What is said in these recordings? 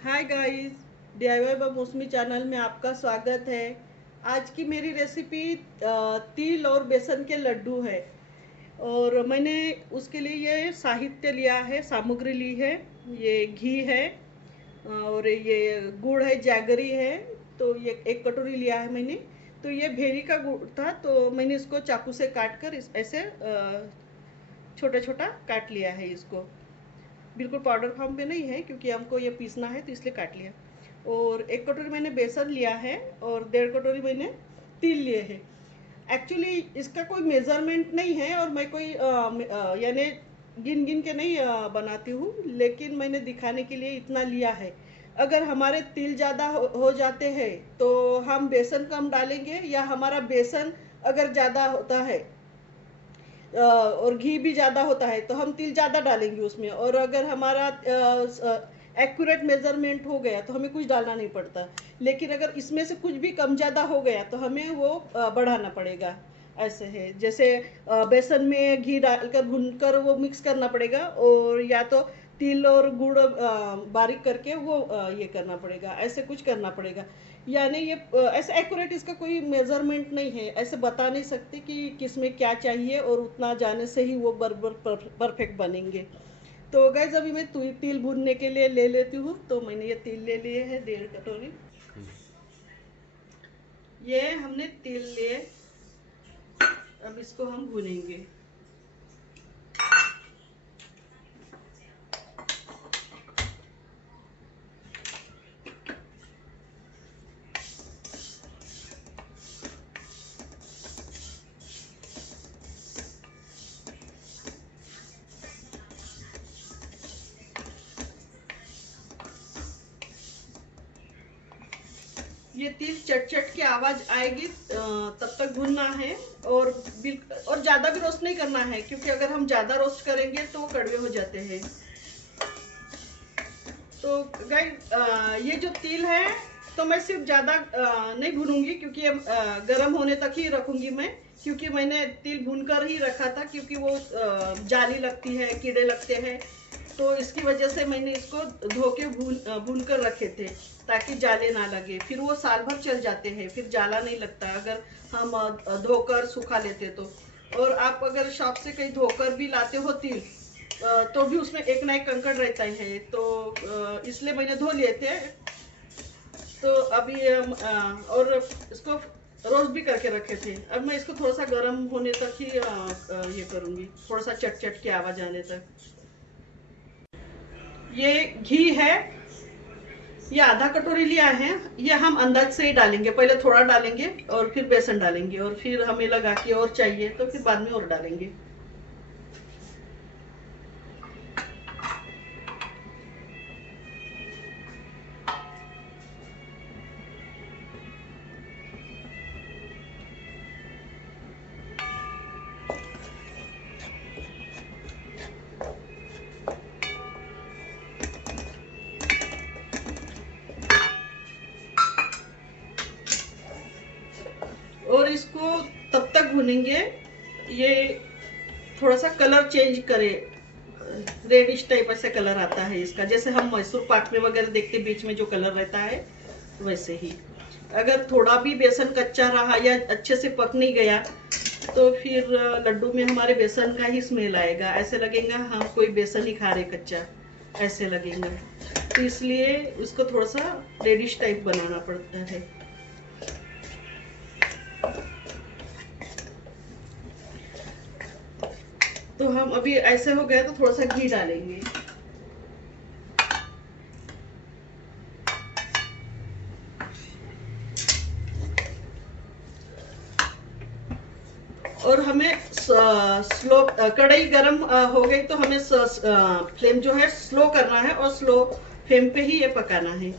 Hi guys, DIY bye मौसमी channel में आपका स्वागत है। आज की मेरी रेसिपी तिल और बेसन के लड्डू है। और मैंने उसके लिए ये साहित्य लिया है, सामग्री ली है। ये घी है और ये गुड़ है, जैगरी है। तो ये 1 कटोरी लिया है मैंने। तो ये भेरी का गुड़ था, तो मैंने इसको चाकू से काट कर ऐसे छोटा छोटा काट लिया है इसको। बिल्कुल पाउडर फॉर्म में नहीं है, क्योंकि हमको ये पीसना है तो इसलिए काट लिया। और 1 कटोरी मैंने बेसन लिया है और 1.5 कटोरी मैंने तिल लिए हैं। एक्चुअली इसका कोई मेजरमेंट नहीं है और मैं कोई यानी गिन गिन के नहीं बनाती हूँ, लेकिन मैंने दिखाने के लिए इतना लिया है। अगर हमारे तिल ज़्यादा हो जाते हैं तो हम बेसन कम डालेंगे, या हमारा बेसन अगर ज़्यादा होता है और घी भी ज़्यादा होता है तो हम तिल ज़्यादा डालेंगे उसमें। और अगर हमारा एक्यूरेट मेजरमेंट हो गया तो हमें कुछ डालना नहीं पड़ता। लेकिन अगर इसमें से कुछ भी कम ज़्यादा हो गया तो हमें वो बढ़ाना पड़ेगा। ऐसे है, जैसे बेसन में घी डालकर भूनकर वो मिक्स करना पड़ेगा, और या तो तिल और गुड़ बारीक करके वो ये करना पड़ेगा, ऐसे कुछ करना पड़ेगा। यानी ये ऐसे एक्यूरेट इसका कोई मेजरमेंट नहीं है, ऐसे बता नहीं सकते कि किस में क्या चाहिए, और उतना जाने से ही वो बराबर परफेक्ट बनेंगे। तो गाइस, अभी मैं तिल भूनने के लिए ले लेती हूँ। तो मैंने ये तिल ले लिए हैं 1.5 कटोरी। ये हमने तिल लिए, अब इसको हम भूनेंगे। ये तिल चट चट की आवाज आएगी तब तक भूनना है। और और ज्यादा भी रोस्ट नहीं करना है, क्योंकि अगर हम ज्यादा रोस्ट करेंगे तो वो कड़वे हो जाते हैं। तो गाइस, ये जो तिल है तो मैं सिर्फ ज़्यादा नहीं भूनूंगी, क्योंकि ये गर्म होने तक ही रखूंगी मैं। क्योंकि मैंने तिल भूनकर ही रखा था, क्योंकि वो जाली लगती है, कीड़े लगते हैं। तो इसकी वजह से मैंने इसको धो के भून कर रखे थे, ताकि जाले ना लगे। फिर वो साल भर चल जाते हैं, फिर जाला नहीं लगता अगर हम धोकर सुखा लेते तो। और आप अगर शॉप से कहीं धोकर भी लाते हो तिल, तो भी उसमें एक ना एक कंकड़ रहता ही है। तो इसलिए मैंने धो लिए थे। तो अभी और इसको रोस्ट भी करके रखे थे। अब मैं इसको थोड़ा सा गर्म होने तक ही ये करूंगी, थोड़ा सा चट चट की आवाज आने तक। ये घी है, ये आधा कटोरी लिया है। ये हम अंदाज से ही डालेंगे, पहले थोड़ा डालेंगे और फिर बेसन डालेंगे, और फिर हमें लगा कि और चाहिए तो फिर बाद में और डालेंगे। और इसको तब तक भूनेंगे ये थोड़ा सा कलर चेंज करे, रेडिश टाइप ऐसा कलर आता है इसका, जैसे हम मैसूर पाक में वगैरह देखते बीच में जो कलर रहता है वैसे ही। अगर थोड़ा भी बेसन कच्चा रहा या अच्छे से पक नहीं गया तो फिर लड्डू में हमारे बेसन का ही स्मेल आएगा, ऐसे लगेगा हम कोई बेसन ही खा रहे कच्चा, ऐसे लगेगा। तो इसलिए उसको थोड़ा सा रेडिश टाइप बनाना पड़ता है। तो हम अभी ऐसे हो गया तो थोड़ा सा घी डालेंगे। और हमें स्लो, कढ़ाई गरम हो गई तो हमें फ्लेम जो है स्लो करना है, और स्लो फ्लेम पे ही ये पकाना है।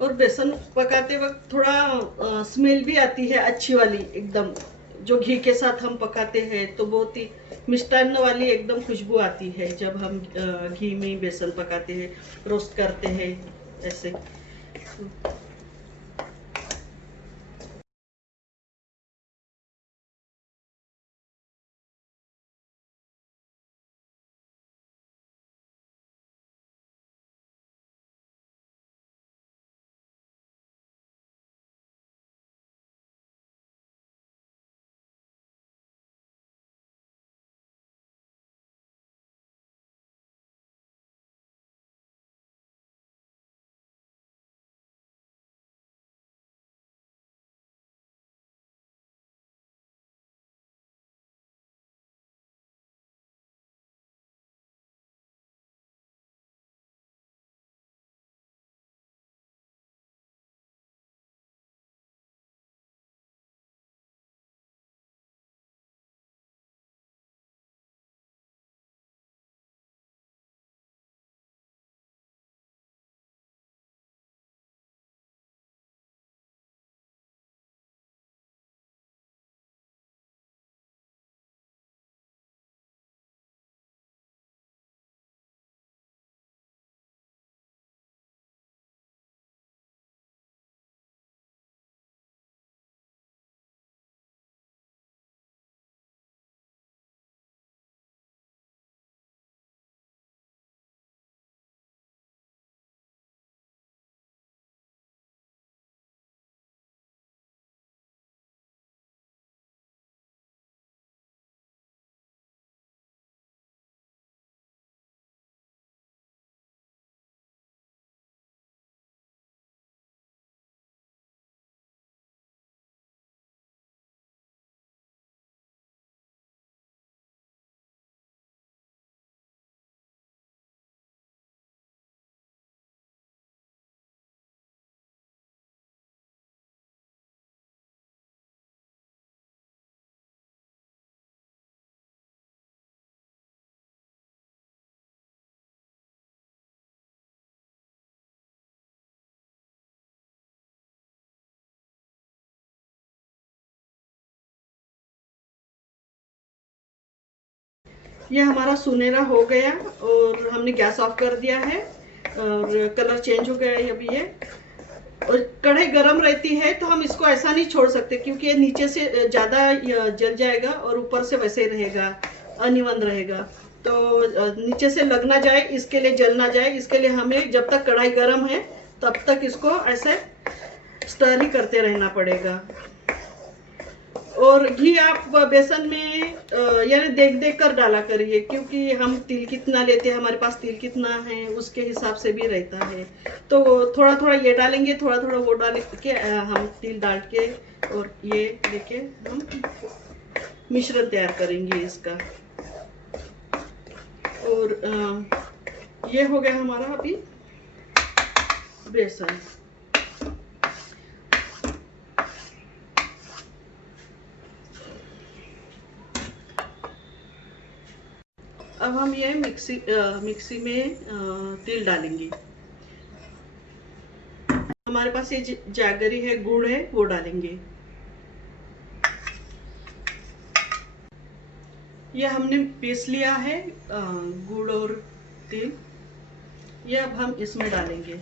और बेसन पकाते वक्त थोड़ा स्मेल भी आती है अच्छी वाली, एकदम जो घी के साथ हम पकाते हैं तो बहुत ही मिष्टान्न वाली एकदम खुशबू आती है जब हम घी में बेसन पकाते हैं, रोस्ट करते हैं ऐसे। ये हमारा सुनहरा हो गया और हमने गैस ऑफ कर दिया है और कलर चेंज हो गया है अभी ये। और कढ़ाई गरम रहती है तो हम इसको ऐसा नहीं छोड़ सकते क्योंकि ये नीचे से ज्यादा जल जाएगा और ऊपर से वैसे रहेगा, अनइवन रहेगा। तो नीचे से लग ना जाए, इसके लिए जल ना जाए, इसके लिए हमें जब तक कढ़ाई गरम है तब तक इसको ऐसे स्टर ही करते रहना पड़ेगा। और घी आप बेसन में यानी देख देख कर डाला करिए क्योंकि हम तिल कितना लेते हैं, हमारे पास तिल कितना है उसके हिसाब से भी रहता है। तो थोड़ा थोड़ा ये डालेंगे, थोड़ा थोड़ा वो डाल के हम तिल डाल के और ये लेके हम मिश्रण तैयार करेंगे इसका। और ये हो गया हमारा अभी बेसन। अब हम ये मिक्सी में तिल डालेंगे। हमारे पास ये जैगरी है, गुड़ है, वो डालेंगे। ये हमने पीस लिया है गुड़ और तिल, ये अब हम इसमें डालेंगे।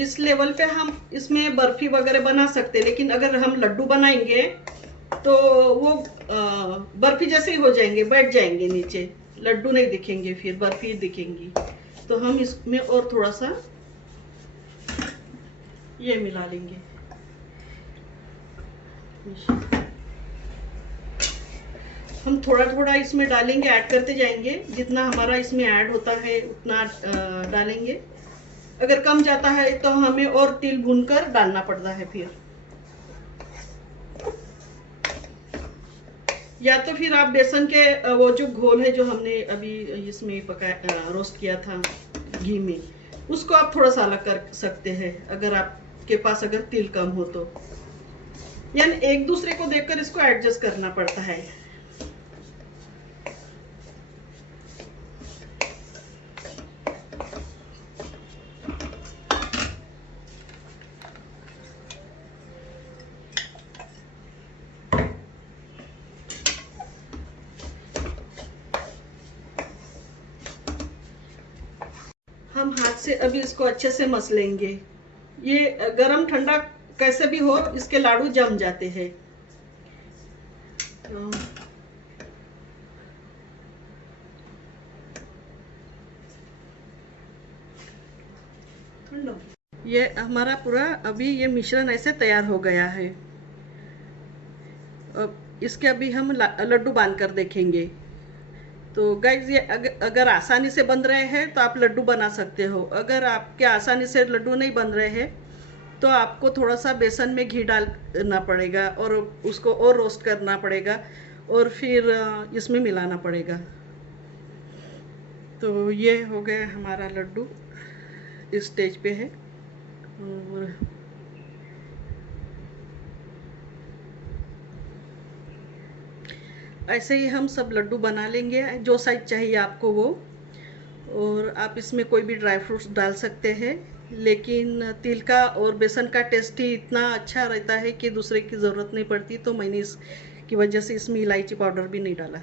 इस लेवल पे हम इसमें बर्फी वगैरह बना सकते हैं, लेकिन अगर हम लड्डू बनाएंगे तो वो बर्फी जैसे ही हो जाएंगे, बैठ जाएंगे नीचे, लड्डू नहीं दिखेंगे, फिर बर्फी दिखेंगी। तो हम इसमें और थोड़ा सा ये मिला लेंगे। हम थोड़ा थोड़ा इसमें डालेंगे, ऐड करते जाएंगे, जितना हमारा इसमें ऐड होता है उतना डालेंगे। अगर कम जाता है तो हमें और तिल भूनकर डालना पड़ता है फिर, या तो फिर आप बेसन के वो जो घोल है जो हमने अभी इसमें पकाया रोस्ट किया था घी में, उसको आप थोड़ा सा अलग कर सकते हैं अगर आपके पास अगर तिल कम हो तो। यानी एक दूसरे को देखकर इसको एडजस्ट करना पड़ता है। हम हाथ से अभी इसको अच्छे से मस लेंगे। ये गरम ठंडा कैसे भी हो, इसके लाडू जम जाते हैं। ये हमारा पूरा अभी ये मिश्रण ऐसे तैयार हो गया है। अब इसके अभी हम लड्डू बांध कर देखेंगे। तो गाइज ये अगर आसानी से बन रहे हैं तो आप लड्डू बना सकते हो। अगर आपके आसानी से लड्डू नहीं बन रहे हैं तो आपको थोड़ा सा बेसन में घी डालना पड़ेगा और उसको और रोस्ट करना पड़ेगा और फिर इसमें मिलाना पड़ेगा। तो ये हो गया हमारा लड्डू, इस स्टेज पे है। और ऐसे ही हम सब लड्डू बना लेंगे, जो साइज चाहिए आपको वो। और आप इसमें कोई भी ड्राई फ्रूट्स डाल सकते हैं, लेकिन तिल का और बेसन का टेस्ट ही इतना अच्छा रहता है कि दूसरे की ज़रूरत नहीं पड़ती। तो मैंने इसकी वजह से इसमें इलायची पाउडर भी नहीं डाला।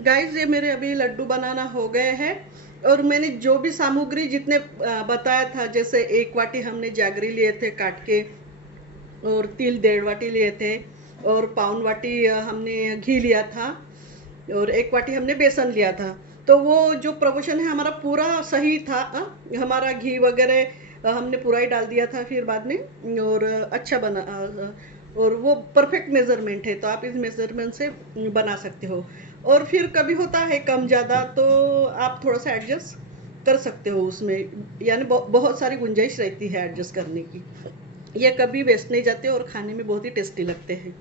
गाइस ये मेरे अभी लड्डू बनाना हो गए हैं। और मैंने जो भी सामग्री जितने बताया था, जैसे 1 वाटी हमने जागरी लिए थे काट के, और तिल 1.5 वाटी लिए थे, और 1 वाटी हमने घी लिया था, और 1 वाटी हमने बेसन लिया था। तो वो जो प्रोपोर्शन है हमारा पूरा सही था। हमारा घी वगैरह हमने पूरा ही डाल दिया था फिर बाद में, और अच्छा बना। और वो परफेक्ट मेजरमेंट है, तो आप इस मेजरमेंट से बना सकते हो। और फिर कभी होता है कम ज़्यादा, तो आप थोड़ा सा एडजस्ट कर सकते हो उसमें। यानी बहुत सारी गुंजाइश रहती है एडजस्ट करने की। ये कभी वेस्ट नहीं जाते और खाने में बहुत ही टेस्टी लगते हैं।